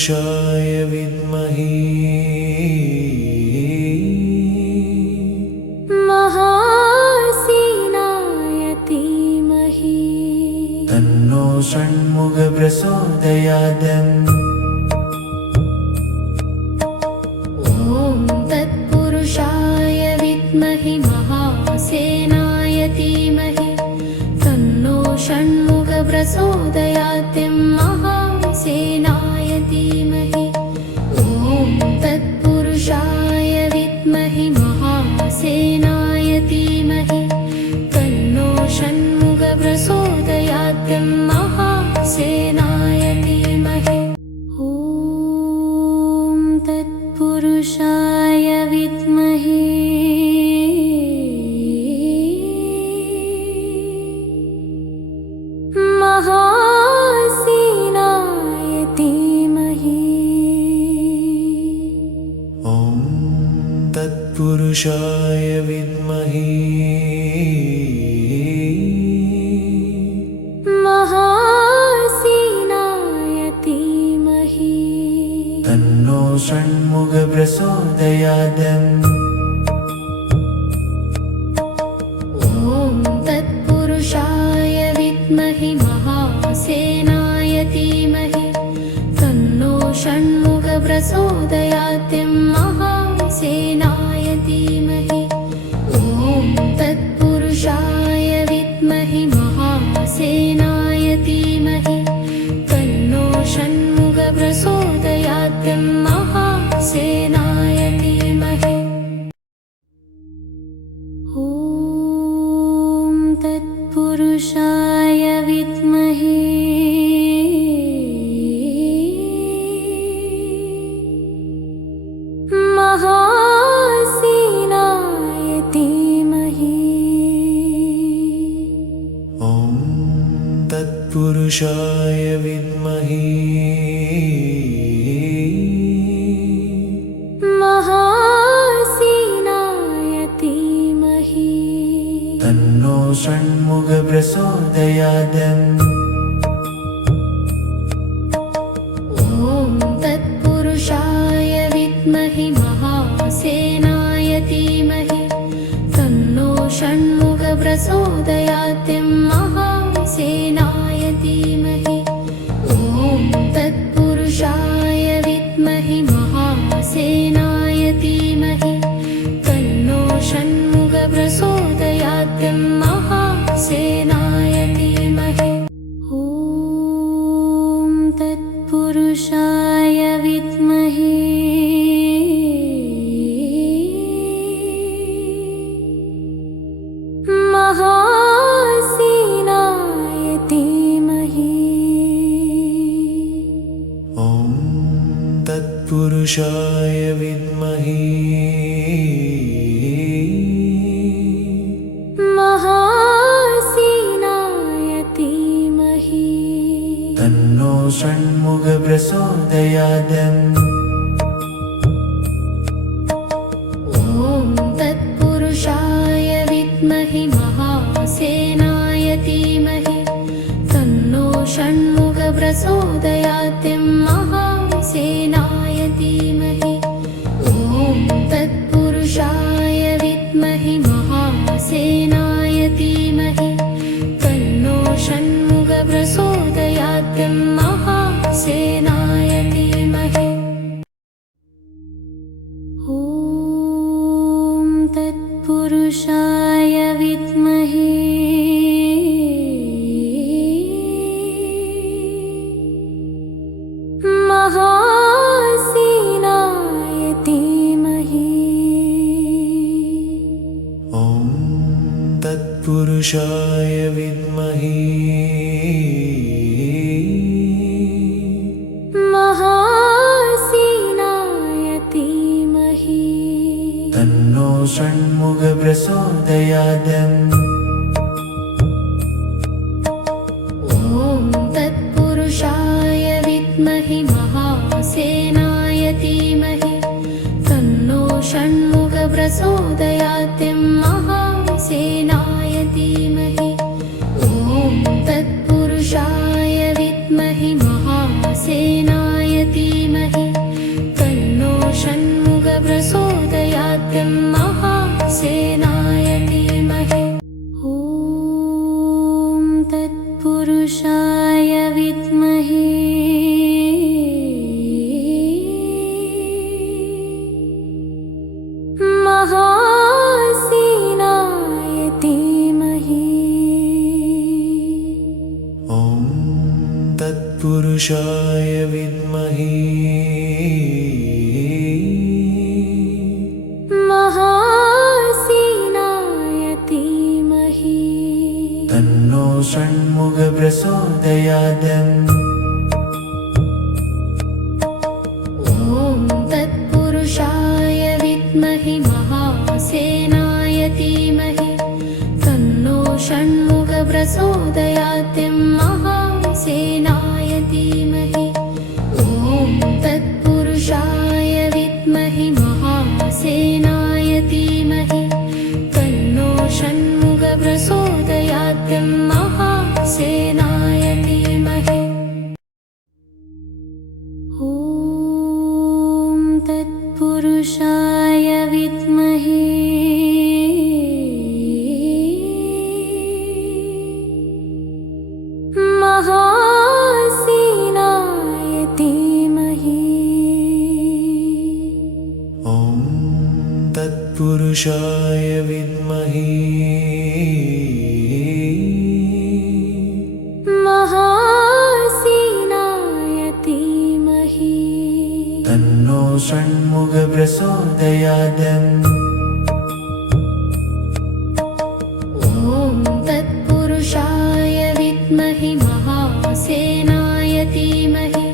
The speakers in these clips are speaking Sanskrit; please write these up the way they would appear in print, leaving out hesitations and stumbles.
तत्पुरुषाय विद्महे महासेनाय धीमहि तन्नो षण्मुख प्रचोदयात्। ॐ तत्पुरुषाय विद्महे महासेनाय धीमहि तन्नो षण्मुख प्रचोदयात्। महासेनाय धीमहि ॐ तत्पुरुषाय विद्महे महासेनाय धीमहि तन्नो षण्मुख प्रचोदयात्। महासेनाय धीमहि ॐ तत्पुरुषाय विद्महे महासेनाय धीमहि ॐ तत्पुरुषाय विद्महे महासेनाय धीमहि तन्नो षण्मुख प्रचोदयात्। ॐ तत्पुरुषाय विद्महे महासेनाय धीमहि तन्नो षण्मुख प्रचोदयात्। महासेनाय धीमहि ॐ तत्पुरुषाय विद्महे महासेनाय धीमहि तन्नो षण्मुख प्रचोदयात्। महासेनाय धीमहि ॐ तत्पुरुषाय विद्महे महासेनाय धीमहि ॐ तत्पुरुषाय विद्महे महासेनाय धीमहि तन्नो षण्मुख प्रचोदयात्। ॐ तत्पुरुषाय विद्महे महासेनाय धीमहि तन्नो षण्मुख प्रचोदयात्। महासेनाय धीमहि ॐ तत्पुरुषाय विद्महे महासेनाय धीमहि तन्नो षण्मुख प्रचोदयात्। महासेनाय धीमहि ॐ तत्पुरुषाय विद्महे महासेनाय धीमहि ॐ तत्पुरुषाय विद्महे महासेनाय धीमहि तन्नो षण्मुख प्रचोदयात्। ॐ तत्पुरुषाय विद्महे महासेनाय धीमहि तन्नो षण्मुख प्रचोदयात्। महासेनाय धीमहि ॐ तत्पुरुषाय विद्महे महासेनाय धीमहि तन्नो षण्मुख प्रचोदयात्। महासेनाय धीमहि ॐ तत्पुरुषाय विद्महे महासेनाय धीमहि ॐ तत्पुरुषाय विद्महे महासेनाय धीमहि तन्नो षण्मुख प्रचोदयात्। ॐ तत्पुरुषाय विद्महे महासेनाय धीमहि तन्नो षण्मुख प्रचोदयात्। महासेनाय धीमहि ॐ तत्पुरुषाय विद्महे महासेनाय धीमहि तत्पुरुषाय विद्महे महासेनाय धीमहि तन्नो षण्मुख प्रचोदयात् ॐ तत्पुरुषाय विद्महे महासेनाय धीमहि तन्नो षण्मुख प्रचोदयात् महासेनाय धीमहि ॐ तत्पुरुषाय विद्महे महासेनाय धीमहि तन्नो षण्मुख प्रचोदयात् महासेनाय धीमहि ॐ तत्पुरुषाय विद्महे महासेनाय धीमहि ॐ तत्पुरुषाय विद्महे महासेनाय धीमहि तन्नो षण्मुख प्रचोदयात् ॐ तत्पुरुषाय विद्महे महासेनाय धीमहि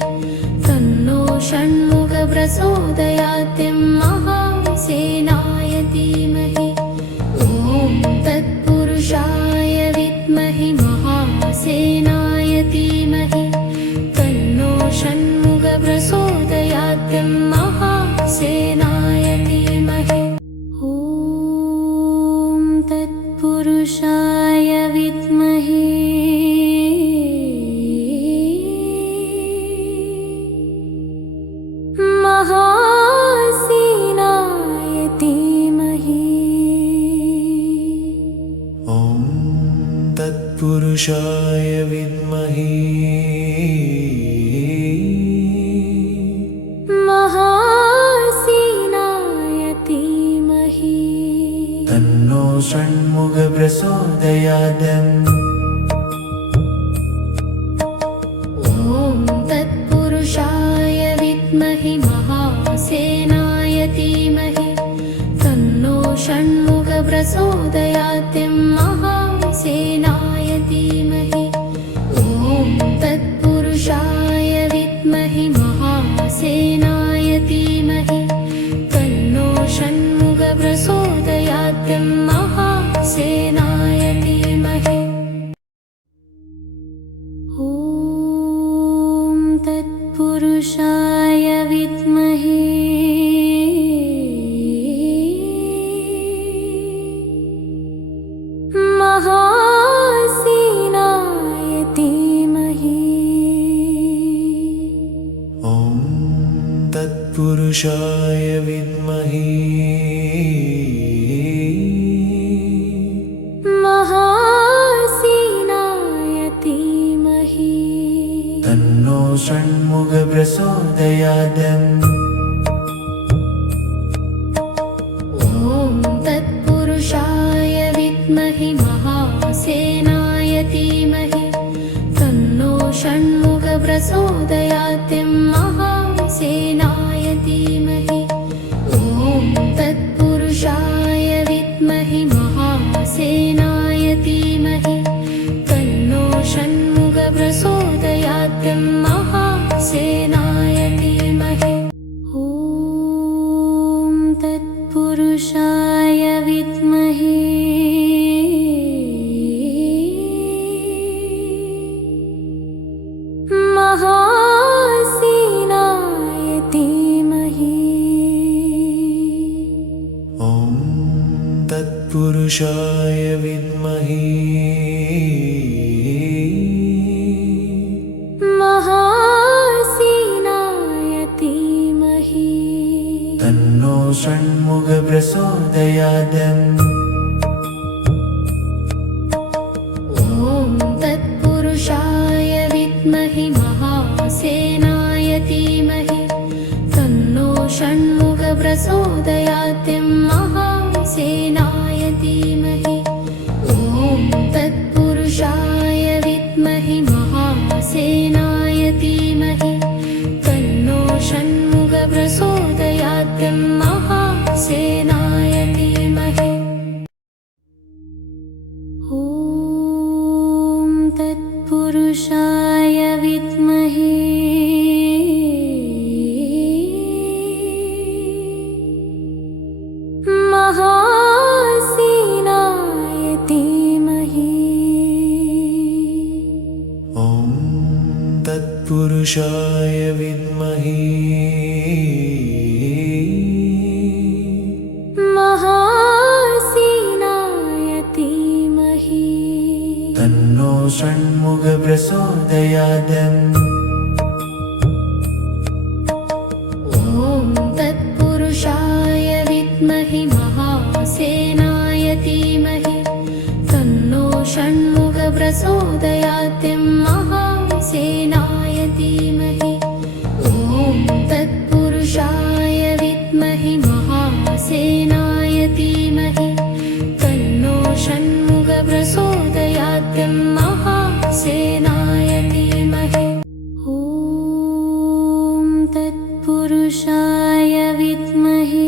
तन्नो षण्मुख प्रचोदयात् महासेनाय धीमहि ॐ तत्पुरुषाय विद्महे महासेनाय धीमहि तन्नो षण्मुख प्रचोदयात् महासेनाय धीमहि ॐ तत्पुरुषाय विद्महे महासेनाय धीमहि ॐ तत्पुरुषाय विद्महे महासेनाय धीमहि तन्नो षण्मुख प्रचोदयात् ॐ तत्पुरुषाय विद्महे महासेनाय धीमहि तन्नो षण्मुख प्रचोदयात् महासेनाय धीमहि ॐ तत्पुरुषाय विद्महे महासेनाय धीमहि तन्नो षण्मुख प्रचोदयात् महासेनाय धीमहि ॐ तत्पुरुषाय विद्महे महासेनाय धीमहि ॐ तत्पुरुषाय विद्महे महासेनाय धीमहि तन्नो षण्मुख प्रचोदयात् ॐ तत्पुरुषाय विद्महे महासेनाय धीमहि तन्नो षण्मुख प्रचोदयात् महासेनाय धीमहि ॐ तत्पुरुषाय विद्महे महासेनाय धीमहि तन्नो षण्मुख प्रचोदयात् महासेनाय धीमहि ॐ तत्पुरुषाय विद्महे महासेनाय धीमहि ॐ तत्पुरुषाय विद्महे महासेनाय धीमहि तन्नो षण्मुख प्रचोदयात् ॐ तत्पुरुषाय विद्महे महासेनाय धीमहि तन्नो षण्मुख प्रचोदयात् महासेनाय धीमहि ॐ तत्पुरुषाय विद्महे महासेनाय धीमहि तन्नो षण्मुख प्रचोदयात् महासेनाय धीमहि ॐ तत्पुरुषाय विद्महे महासेनाय धीमहि ॐ तत्पुरुषाय विद्महे महासेनाय धीमहि तन्नो षण्मुख प्रचोदयात् ॐ तत्पुरुषाय विद्महे महासेनाय धीमहि तन्नो षण्मुख प्रचोदयात् महासेनाय धीमहि ॐ तत्पुरुषाय विद्महे महासेनाय धीमहि तन्नो षण्मुख प्रचोदयात् महासेनाय धीमहि ॐ तत्पुरुषाय विद्महे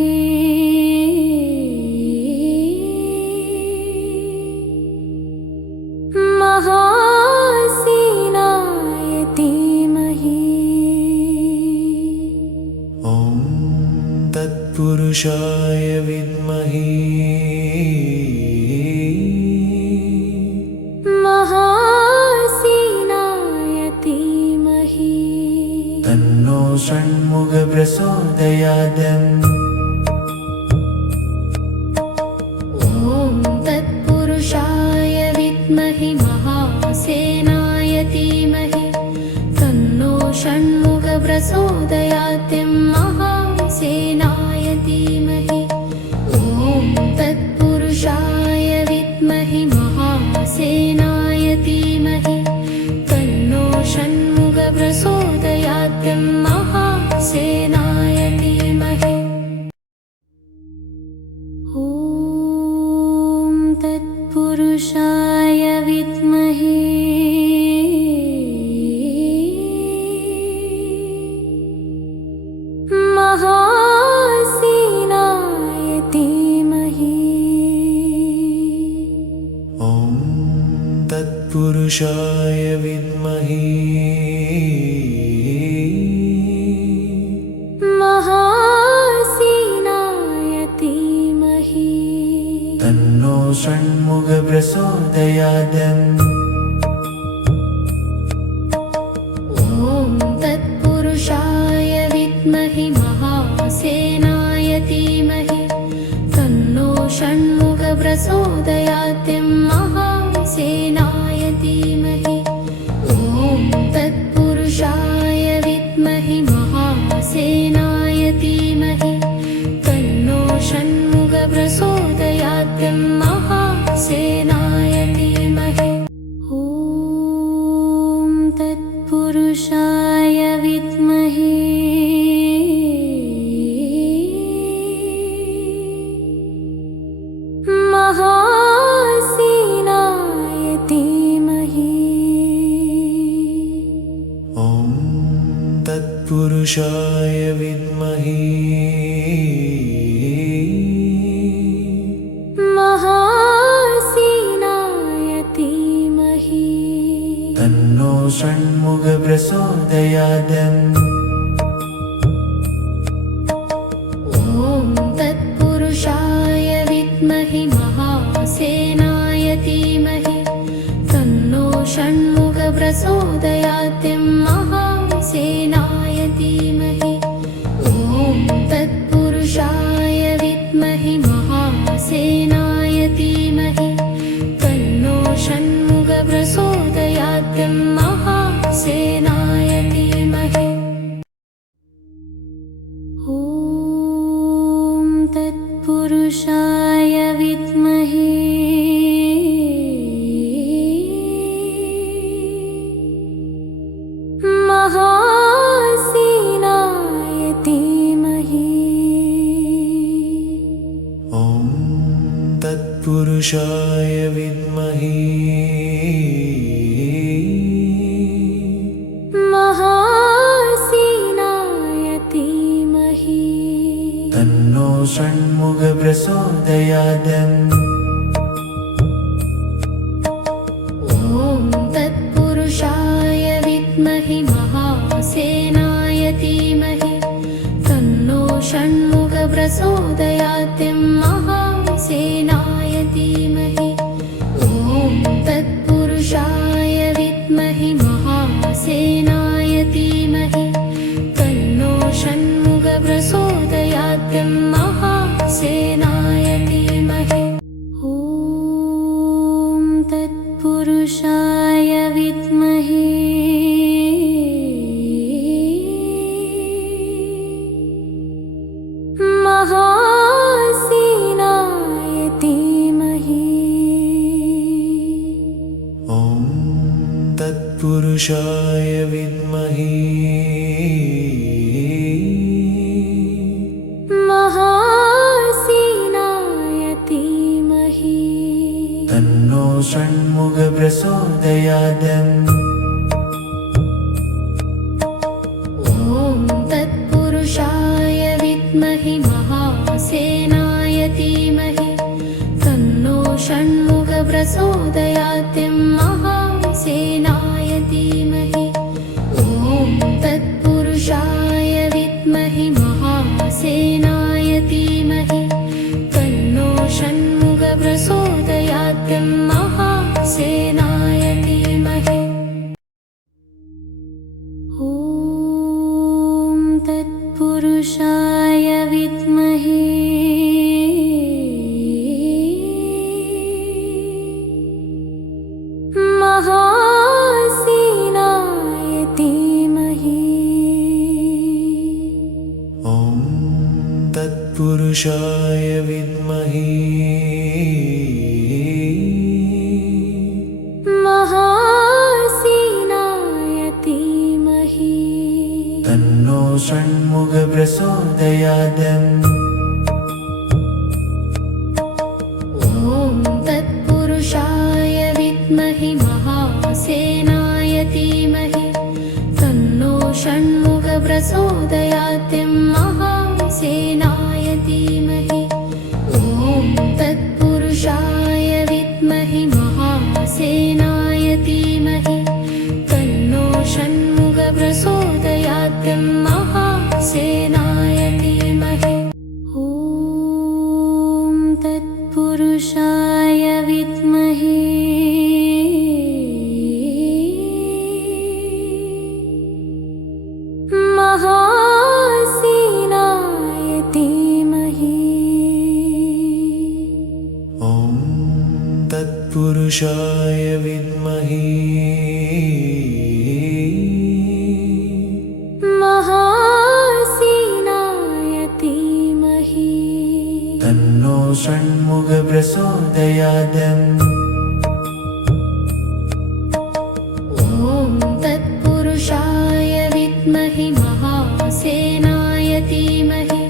महासेनाय धीमहि ॐ तत्पुरुषाय विद्महे महासेनाय धीमहि तन्नो षण्मुख प्रचोदयात् ॐ तत्पुरुषाय विद्महे महासेनाय धीमहि तन्नो षण्मुख प्रचोदयात् महासेनाय धीमहि ॐ तत्पुरुषाय विद्महे महासेनाय धीमहि तन्नो षण्मुख प्रचोदयात् महासेनाय धीमहि ॐ तत्पुरुषाय विद्महे महासेनाय धीमहि ॐ तत्पुरुषाय विद्महे महासेनाय धीमहि तन्नो षण्मुख प्रचोदयात् ॐ तत्पुरुषाय विद्महे महासेनाय धीमहि तन्नो षण्मुख प्रचोदयात् महासेनाय धीमहि ॐ तत्पुरुषाय विद्महे महासेनाय धीमहि तन्नो षण्मुख प्रचोदयात् महासेनाय धीमहि ॐ तत्पुरुषाय विद्महे महासेनाय धीमहि ॐ तत्पुरुषाय विद्महे महासेनाय धीमहि तन्नो षण्मुख प्रचोदयात् ॐ तत्पुरुषाय विद्महे महासेनाय धीमहि तन्नो षण्मुख प्रचोदयात् महासेनाय धीमहि ॐ तत्पुरुषाय विद्महे महासेनाय धीमहि तन्नो षण्मुख प्रचोदयात् महासेनाय धीमहि ॐ तत्पुरुषाय विद्महे महासेनाय धीमहि ॐ तत्पुरुषाय विद्महे महा षण्मुखप्रचोदयात् ॐ तत्पुरुषाय विद्महे महासेनाय धीमहि तन्नो षण्मुखप्रचोदयात् महासेनाय धीमहि ॐ तत्पुरुषाय विद्महे महासेनाय धीमहि तन्नो षण्मुखप्रचोदयात् महासेनाय धीमहि ॐ तत्पुरुषाय विद्महे महासेनाय धीमहि ॐ तत्पुरुषाय विद्महे महासेनाय धीमहि तन्नो षण्मुखप्रचोदयात् ॐ तत्पुरुषाय विद्महे महासेनाय धीमहि तन्नो षण्मुखप्रचोदयात् महासेनाय धीमहि ॐ तत्पुरुषाय विद्महे महासेनाय धीमहि तन्नो षण्मुखप्रचोदयात् महासेनाय धीमहि ॐ तत्पुरुषाय विद्महे महासेनाय धीमहि ॐ तत्पुरुषाय विद्महे महासेनाय धीमहि तन्नो षण्मुखप्रचोदयात् ॐ तत्पुरुषाय विद्महे महासेनाय धीमहि तन्नो षण्मुखप्रचोदयात् महासेनाय धीमहि ॐ तत्पुरुषाय विद्महे महासेनाय धीमहि तन्नो षण्मुखप्रचोदयात् महासेनाय धीमहि ॐ तत्पुरुषाय विद्महे महासेनाय धीमहि ॐ तत्पुरुषाय विद्महे महासेनाय धीमहि तन्नो षण्मुखप्रचोदयात् ॐ तत्पुरुषाय विद्महे महासेनाय धीमहि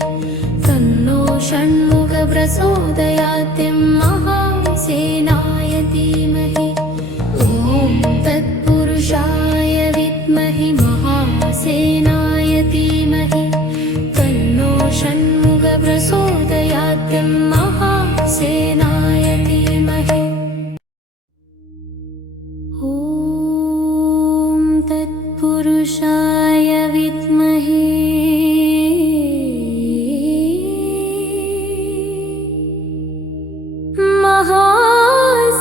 तन्नो षण्मुखप्रचोदयात् महासेनाय धीमहि ॐ तत्पुरुषाय विद्महे महासेनाय धीमहि तन्नो षण्मुखप्रचोदयात् महासेनाय धीमहि ॐ तत्पुरुषाय विद्महे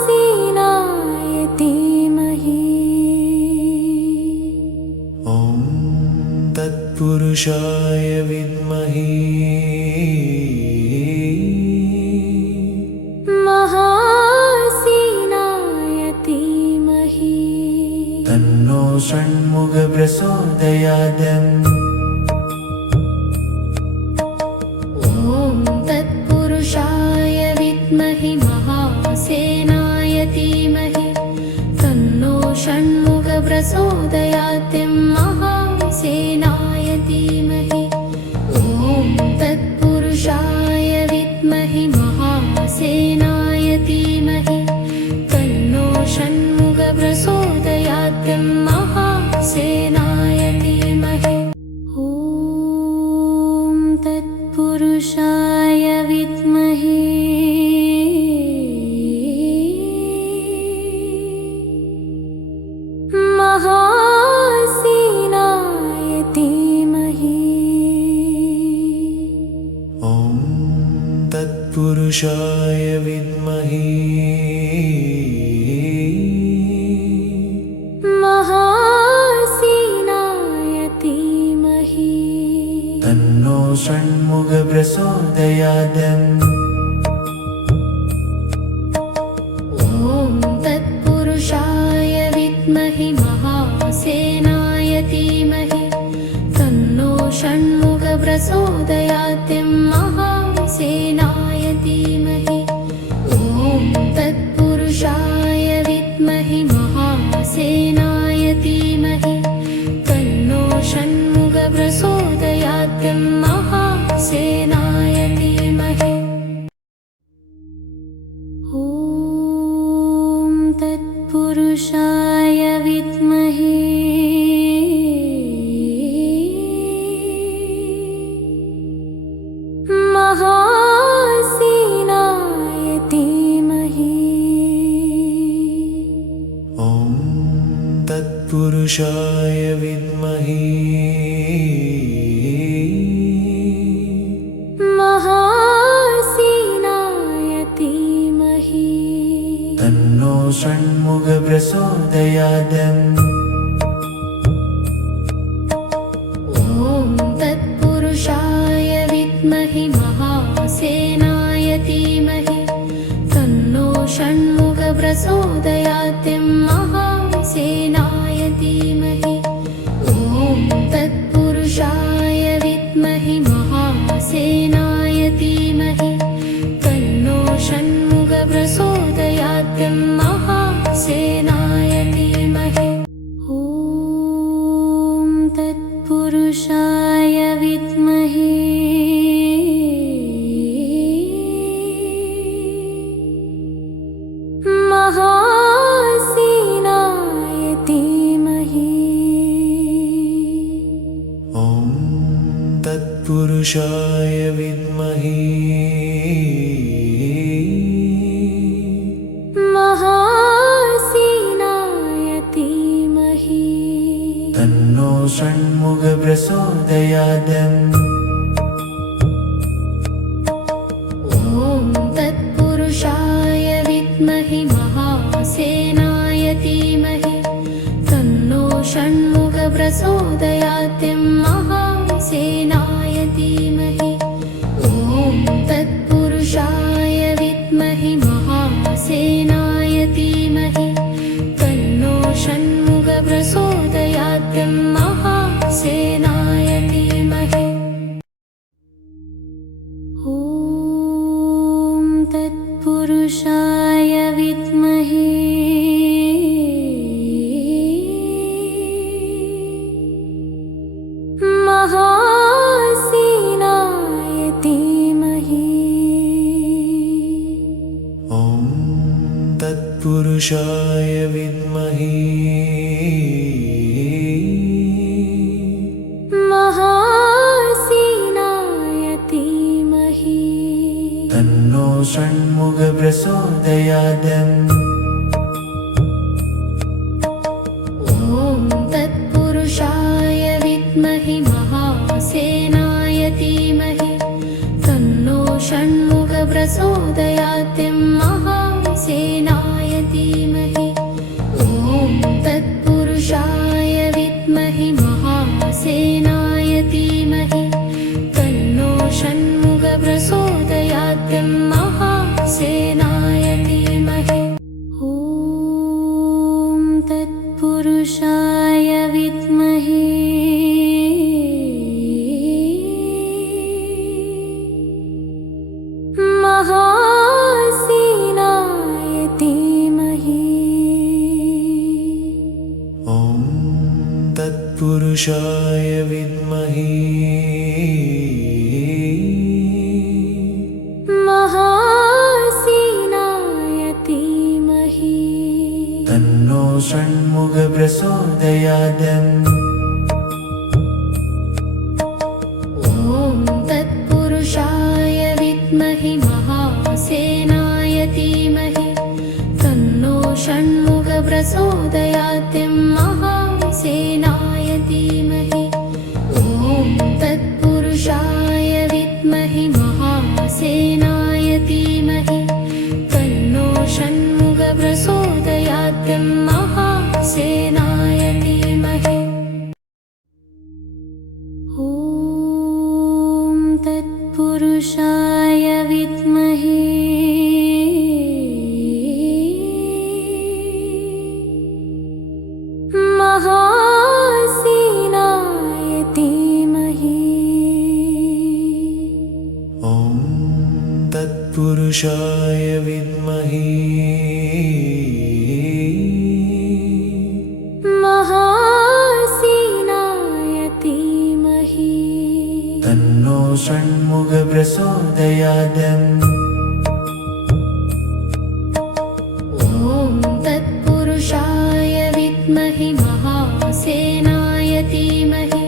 महासेनाय धीमहि ॐ तत्पुरुषाय विद्महे महासेनाय धीमहि तन्नो षण्मुखप्रचोदयात् ॐ तत्पुरुषाय विद्महे महासेनाय धीमहि तन्नो षण्मुखप्रचोदयात् महासेनाय धीमहि ॐ तत्पुरुषाय विद्महे महासेनाय धीमहि तन्नो षण्मुखप्रचोदयात् महासेनाय धीमहि ॐ तत्पुरुषाय विद्महे तत्पुरुषाय विद्महे महासेनाय धीमहि तन्नो षण्मुख प्रचोदयात् ॐ तत्पुरुषाय विद्महे महासेनाय धीमहि तन्नो षण्मुख प्रचोदयात् महासेनाय धीमहि ॐ तत्पुरुषाय विद्महे महासेनाय धीमहि तन्नो षण्मुख प्रचोदयात् महासेनाय धीमहि ॐ तत्पुरुषाय विद्महे महासेनाय धीमहि ॐ तत्पुरुषाय विद्महे महासेनाय धीमहि तन्नो षण्मुख प्रचोदयात् ॐ तत्पुरुषाय विद्महे महासेनाय धीमहि तन्नो षण्मुख प्रचोदयात् महासेनाय धीमहि ॐ तत्पुरुषाय विद्महे महासेनाय धीमहि तन्नो षण्मुख प्रचोदयात् महासेनाय धीमहि ॐ तत्पुरुषाय विद्महे महासेनाय धीमहि ॐ तत्पुरुषाय विद्महे महासेनाय धीमहि तन्नो षण्मुख प्रचोदयात् ॐ तत्पुरुषाय विद्महे महासेनाय धीमहि तन्नो षण्मुख प्रचोदयात् महासेनाय धीमहि ॐ तत्पुरुषाय विद्महे महासेनाय धीमहि तन्नो षण्मुख प्रचोदयात् महासेनाय धीमहि ॐ तत्पुरुषाय विद्महे महासेनाय धीमहि ॐ तत्पुरुषाय विद्महे महासेनाय धीमहि तन्नो षण्मुख प्रचोदयात् ॐ तत्पुरुषाय विद्महे महासेनाय धीमहि तन्नो षण्मुख प्रचोदयात् महासेनाय धीमहि ॐ तत्पुरुषाय विद्महे महासेनाय धीमहि तन्नो षण्मुख प्रचोदयात् महासेनाय धीमहि ॐ तत्पुरुषाय विद्महे महासेनाय धीमहि ॐ तत्पुरुषाय विद्महे महासेनाय धीमहि तन्नो षण्मुख प्रचोदयात् ॐ तत्पुरुषाय विद्महे महासेनाय धीमहि तन्नो षण्मुख प्रचोदयात् महासेनाय धीमहि ॐ तत्पुरुषाय विद्महे महासेनाय धीमहि प्रचोदयात् महासेनाय धीमहि ॐ तत्पुरुषाय विद्महे महासेनाय धीमहि ॐ तत्पुरुषाय विद्महे महासेनाय धीमहि तन्नो षण्मुख प्रचोदयात् ॐ तत्पुरुषाय विद्महे महासेनाय धीमहि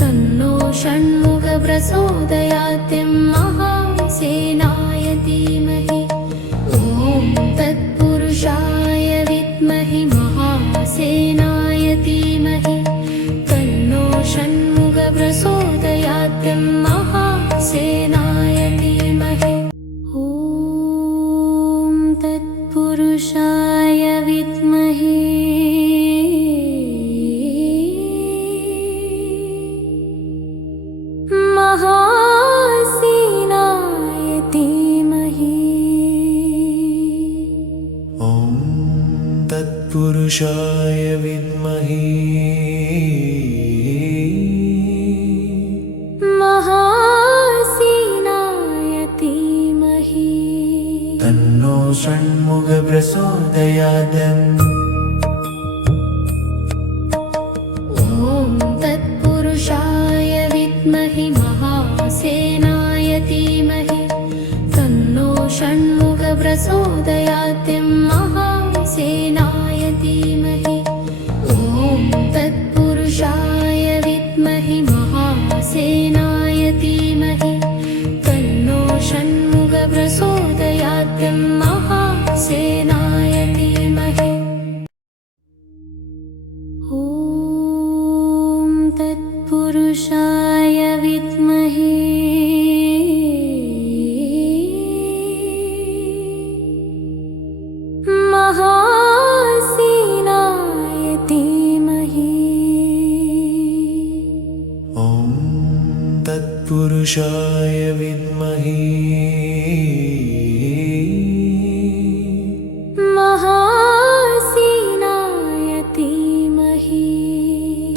तन्नो षण्मुख प्रचोदयात् महासेनाय धीमहि ॐ तत्पुरुषाय विद्महे महासेनाय धीमहि तन्नो षण्मुख प्रचोदयात् महासेनाय धीमहि ॐ तत्पुरुषाय विद्महे महासेनाय धीमहि ॐ तत्पुरुषाय विद्महे महासेनाय धीमहि तन्नो षण्मुख प्रचोदयात् ॐ तत्पुरुषाय विद्महे महासेनाय धीमहि तन्नो षण्मुख प्रचोदयात् महासेनाय धीमहि ॐ तत्पुरुषाय विद्महे महासेनाय धीमहि तन्नो षण्मुख प्रचोदयात् महासेनाय धीमहि ॐ तत्पुरुषाय विद्महे महासेनाय धीमहि ॐ तत्पुरुषाय विद्महे महासेनाय धीमहि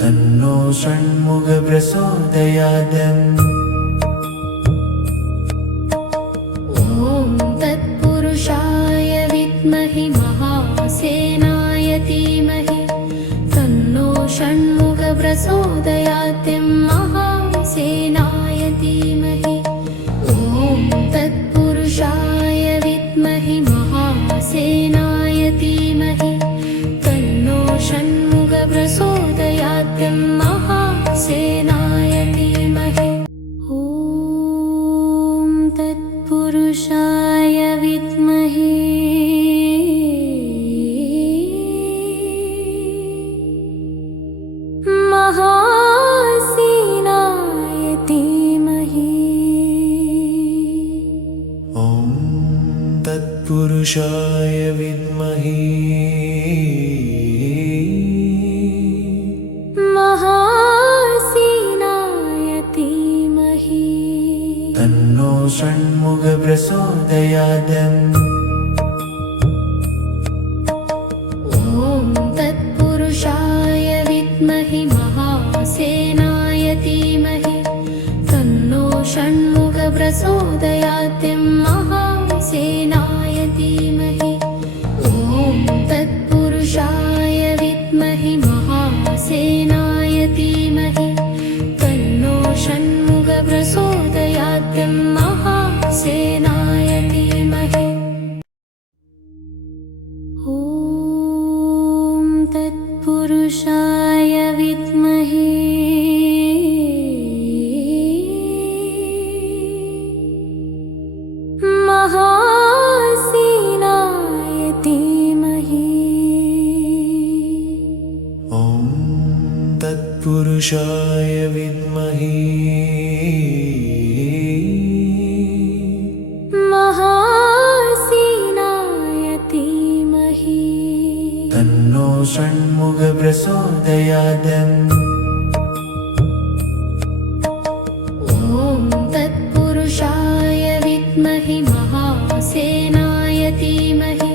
तन्नो षण्मुख प्रचोदयात् ॐ तत्पुरुषाय विद्महे महासेनाय धीमहि तन्नो षण्मुख प्रचोदयात् महासेनाय धीमहि ॐ तत्पुरुषाय विद्महे महासेनाय धीमहि तन्नो षण्मुख प्रचोदयात् महासेनाय धीमहि ॐ तत्पुरुषाय विद्महे महासेनाय धीमहि ॐ तत्पुरुषाय विद्महे महासेनाय धीमहि तन्नो षण्मुख प्रचोदयात् ॐ तत्पुरुषाय विद्महे महासेनाय धीमहि तन्नो षण्मुख प्रचोदयात् महासेनाय धीमहि ॐ तत्पुरुषाय विद्महे महासेनाय धीमहि तन्नो षण्मुख प्रचोदयात् महासेनाय धीमहि ॐ तत्पुरुषाय विद्महे महासेनाय धीमहि ॐ तत्पुरुषाय विद्महे महासेनाय धीमहि तन्नो षण्मुखः प्रचोदयात् ॐ तत्पुरुषाय विद्महे महासेनाय धीमहि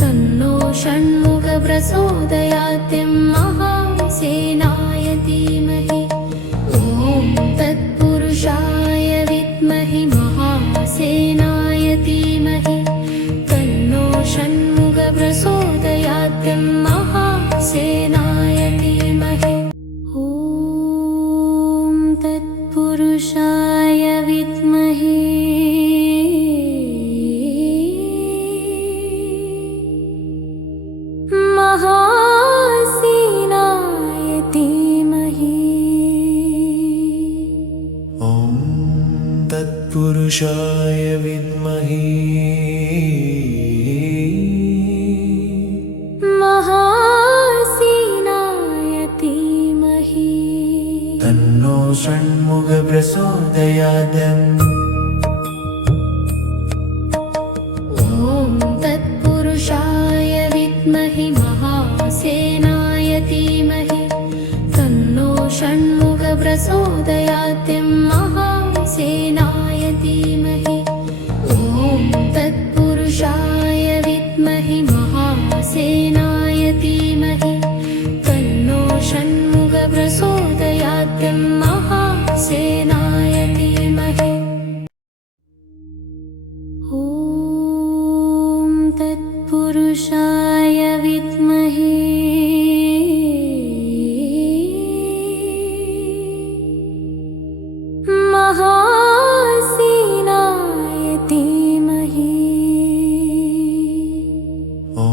तन्नो षण्मुखः प्रचोदयात् महासेनाय धीमहि ॐ तत्पुरुषाय विद्महे महासेनाय धीमहि तन्नो षण्मुखः प्रचोदयात् महासेनाय धीमहि ॐ तत्पुरुषाय विद्महे महासेनाय धीमहि ॐ तत्पुरुषाय विद्महे महासेनाय धीमहि तन्नो षण्मुखः प्रचोदयात् ॐ तत्पुरुषाय विद्महे महासेनाय धीमहि तन्नो षण्मुखः प्रचोदयात् महासेनाय धीमहि ॐ तत्पुरुषाय विद्महे महासेनाय धीमहि तन्नो षण्मुखः प्रचोदयात् महासेनाय धीमहि ॐ तत्पुरुषाय विद्महे महासेनाय धीमहि ॐ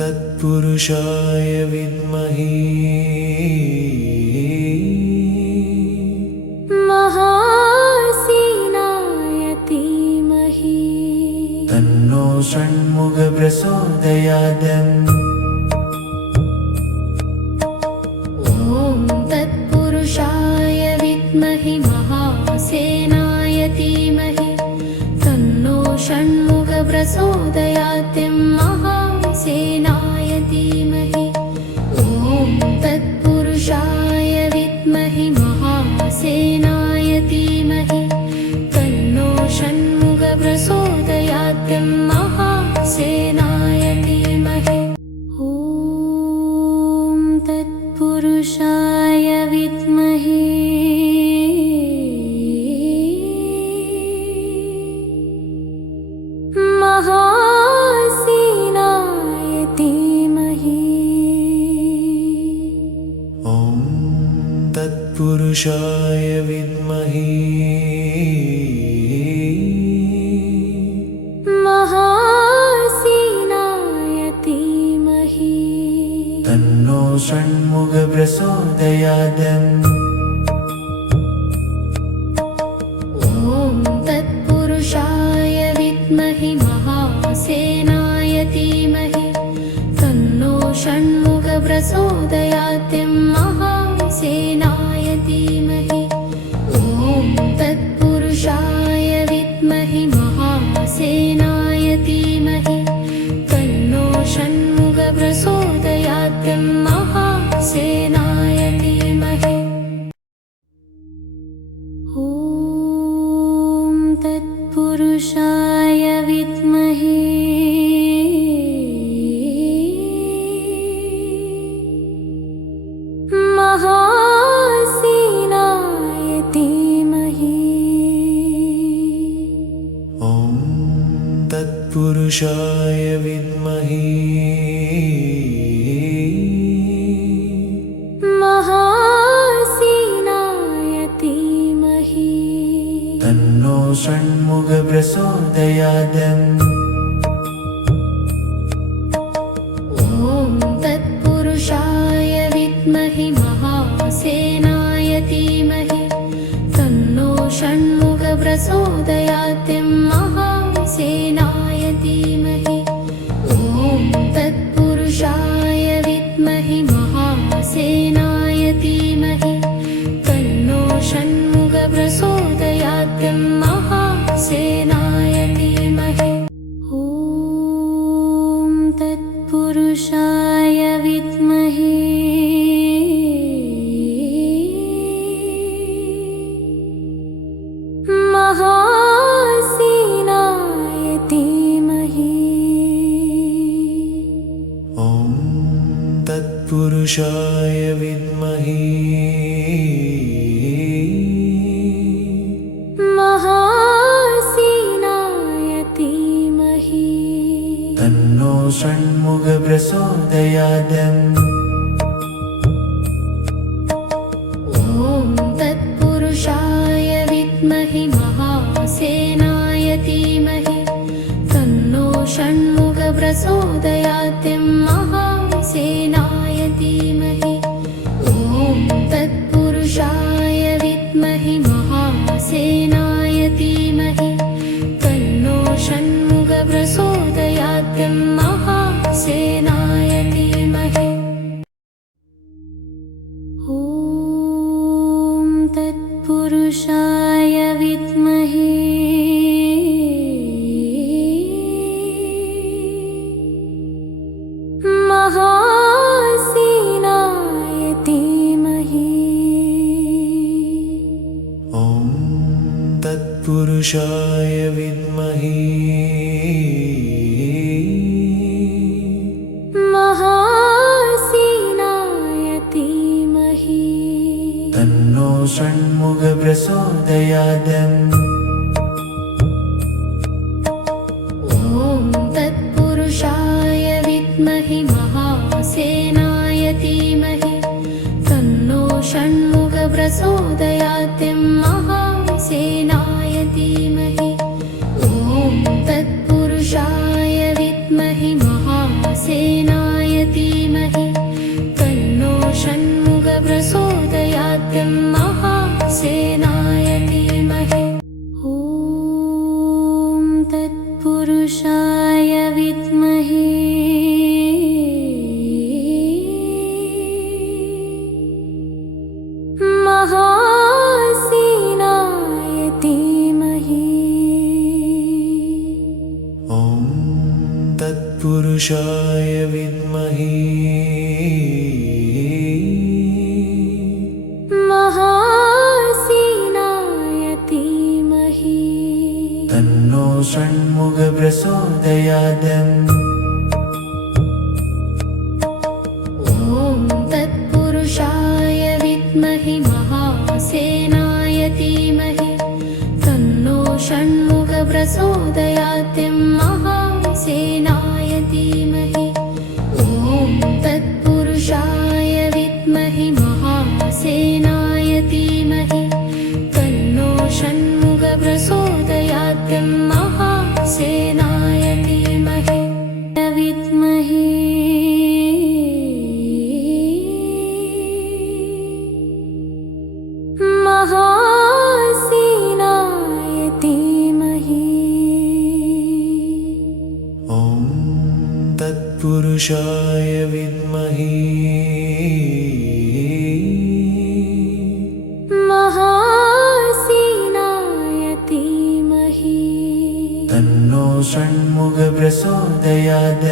तत्पुरुषाय विद्महे महासेनाय धीमहि तन्नो षण्मुखः प्रचोदयात् ॐ तत्पुरुषाय विद्महे महासेनाय धीमहि तन्नो षण्मुखः प्रचोदयात् महासेनाय धीमहि ॐ तत्पुरुषाय विद्महे महासेनाय धीमहि तन्नो षण्मुखः प्रचोदयात् महासेनाय धीमहि ॐ तत्पुरुषाय विद्महे महासेनाय धीमहि ॐ तत्पुरुषाय विद्महे महासेनाय धीमहि तन्नो षण्मुखः प्रचोदयात् ॐ तत्पुरुषाय विद्महे महासेनाय धीमहि तन्नो षण्मुखः प्रचोदयात् महासेनाय धीमहि ॐ तत्पुरुषाय विद्महे महासेनाय धीमहि तन्नो षण्मुखः प्रचोदयात् महासेनाय धीमहि ॐ तत्पुरुषाय विद्महे महासेनाय धीमहि ॐ तत्पुरुषाय विद्महे महासेनाय धीमहि तन्नो षण्मुखः प्रचोदयात् ॐ तत्पुरुषाय विद्महे महासेनाय धीमहि तन्नो षण्मुखः प्रचोदयात् महासेनाय धीमहि ॐ तत्पुरुषाय विद्महे महासेनाय धीमहि तन्नो षण्मुखः प्रचोदयात् महासेनाय धीमहि ॐ तत्पुरुषाय तत्पुरुषाय विद्महे महासेनाय धीमहि ॐ तत्पुरुषाय विद्महे महासेनाय धीमहि तन्नो षण्मुख प्रचोदयात् ॐ तत्पुरुषाय विद्महे महासेनाय धीमहि तन्नो षण्मुख प्रचोदयात् महासेनाय धीमहि ॐ तत्पुरुषाय विद्महे महासेनाय धीमहि तन्नो षण्मुख प्रचोदयात् महासेनाय धीमहि ॐ तत्पुरुषाय विद्महे महासेनाय धीमहि ॐ तत्पुरुषाय विद्महे महासेनाय धीमहि तन्नो षण्मुख प्रचोदयात् ॐ तत्पुरुषाय विद्महे महासेनाय धीमहि तन्नो षण्मुख प्रचोदयात् महासेनाय धीमहि ॐ तत्पुरुषाय विद्महे महासेनाय धीमहि तन्नो षण्मुख प्रचोदयात् महासेनाय धीमहि ॐ तत्पुरुषाय विद्महे महासेनाय धीमहि ॐ तत्पुरुषाय विद्महे महासेनाय धीमहि तन्नो षण्मुख प्रचोदयात् ॐ तत्पुरुषाय विद्महे महासेनाय धीमहि तन्नो षण्मुख प्रचोदयात् महासेनाय धीमहि ॐ तत्पुरुषाय विद्महे महासेनाय धीमहि तन्नो षण्मुख प्रचोदयात् महासेनाय धीमहि विद्महे महासेनाय धीमहि ॐ तत्पुरुषाय विद्महे महासेनाय धीमहि तन्नो षण्मुख प्रचोदयात्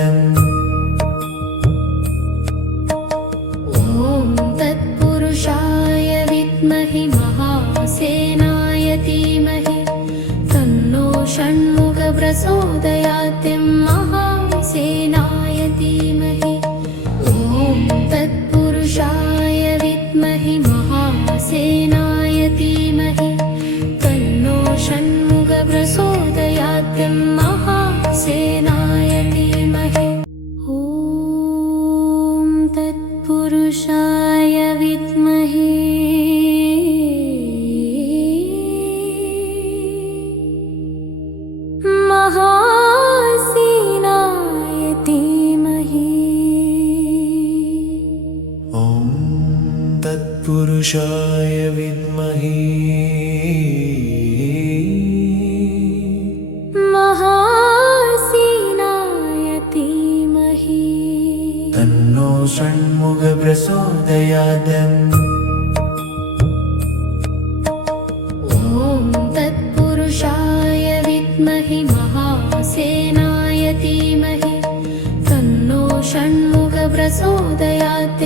ॐ तत्पुरुषाय विद्महे महासेनाय धीमहि तन्नो षण्मुख प्रचोदयात् महासेनाय धीमहि ॐ तत्पुरुषाय विद्महे महासेनाय धीमहि तन्नो षण्मुख प्रचोदयात् महासेनाय धीमहि ॐ तत्पुरुषाय विद्महे महासेनाय धीमहि ॐ तत्पुरुषाय विद्महे महासेनाय धीमहि तन्नो षण्मुख प्रचोदयात् ॐ तत्पुरुषाय विद्महे महासेनाय धीमहि तन्नो षण्मुख प्रचोदयात्